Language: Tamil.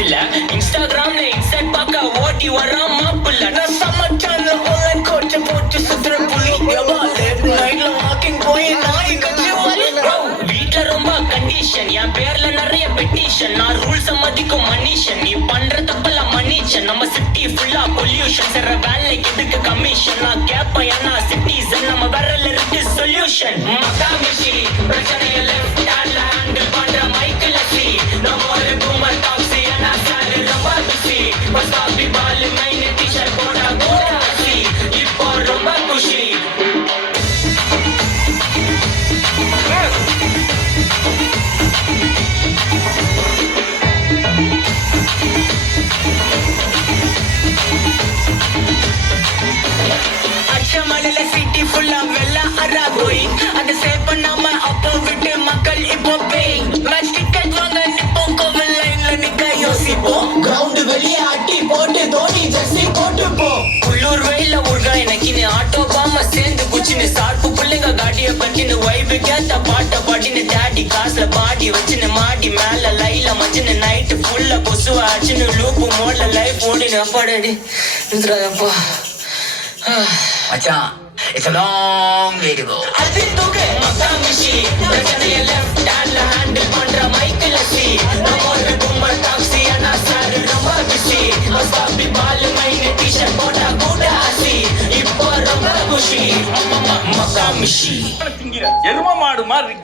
இல்ல இன்ஸ்டாகிராம்ல இன்ஸ்டாட் பார்க்க ஓட்டி வரான் மாப்பிள்ள நான் சமைச்சான ஆன்லைன் கோச்ச போட்டு சுத்துற புள்ளி நைட்ல வாக்கிங் போய் நாய் கட்சி வீட்ல ரொம்ப கண்டிஷன் என் பேர்ல நிறைய பெட்டிஷன் நான் ரூல்ஸ் மதிக்கும் மனுஷன் நீ பண்ற தப்பெல்லாம் மன்னிச்சன் நம்ம சிட்டி ஃபுல்லா பொல்யூஷன் சர வேலைக்கு எதுக்கு கமிஷன் நான் கேப்பேன் ஏன்னா சிட்டிசன் நம்ம விரல்ல இருக்கு சொல்யூஷன் மகாமிஷி பிரச்சனைய லெஃப்ட் ஹேண்ட்ல ஹேண்டில் பண்ற மைக்கேல் சி நம்ம ஒரு பூமர் டாக்ஸி ஏன்னா சார் ரொம்ப பிஸி பசாபி பால் மைன் டிஷர்ட் போட்டா கூட சி இப்போ ரொம்ப குஷி அச்சமலையில சிட்டி ஃபுல்லா வெள்ள அரா கோயிங் அதை சேவ் பண்ணாம அப்போ விட்டு மக்கள் இப்போ பேயிங் மேட்ச் டிக்கெட் வாங்க நிப்போம் கோவில் லைன்ல நிக்க யோசிப்போம் கிரவுண்ட் வெளியே அட்டி போட்டு தோனி ஜெர்சி போட்டு போ உள்ளூர் வெயில உள்கா எனக்குன்னு ஆட்டோ பாம சேர்ந்து குச்சின்னு சார்பு பிள்ளைங்க காட்டிய பட்டின்னு வைபு கேத்த பாட்ட பாட்டின்னு தேடி காசுல பாடி வச்சுன்னு மாடி மேல லைல மச்சின்னு நைட்டு ஃபுல்லா கொசுவா ஆச்சுன்னு லூப்பு மோட்ல லைஃப் ஓடின்னு அப்பாடி நிறுத்துறாதப்பா மச்சான் it's a long way to go அதிதுகே மகாமிஷி பிரச்சனைய லெஃப்ட் ஹேண்ட்ல ஹேண்டில் பண்ற மைக்கேல் சி நம்ம ஒரு பூமர் டாக்ஸி அண்ணா சார் ரொம்ப பிஸி பசாபி பால் மைன் டிஷர்ட் போட்டா கூட ஆசி இப்போ ரொம்ப குஷி மகாமிஷி எரும மாடு மாதிரி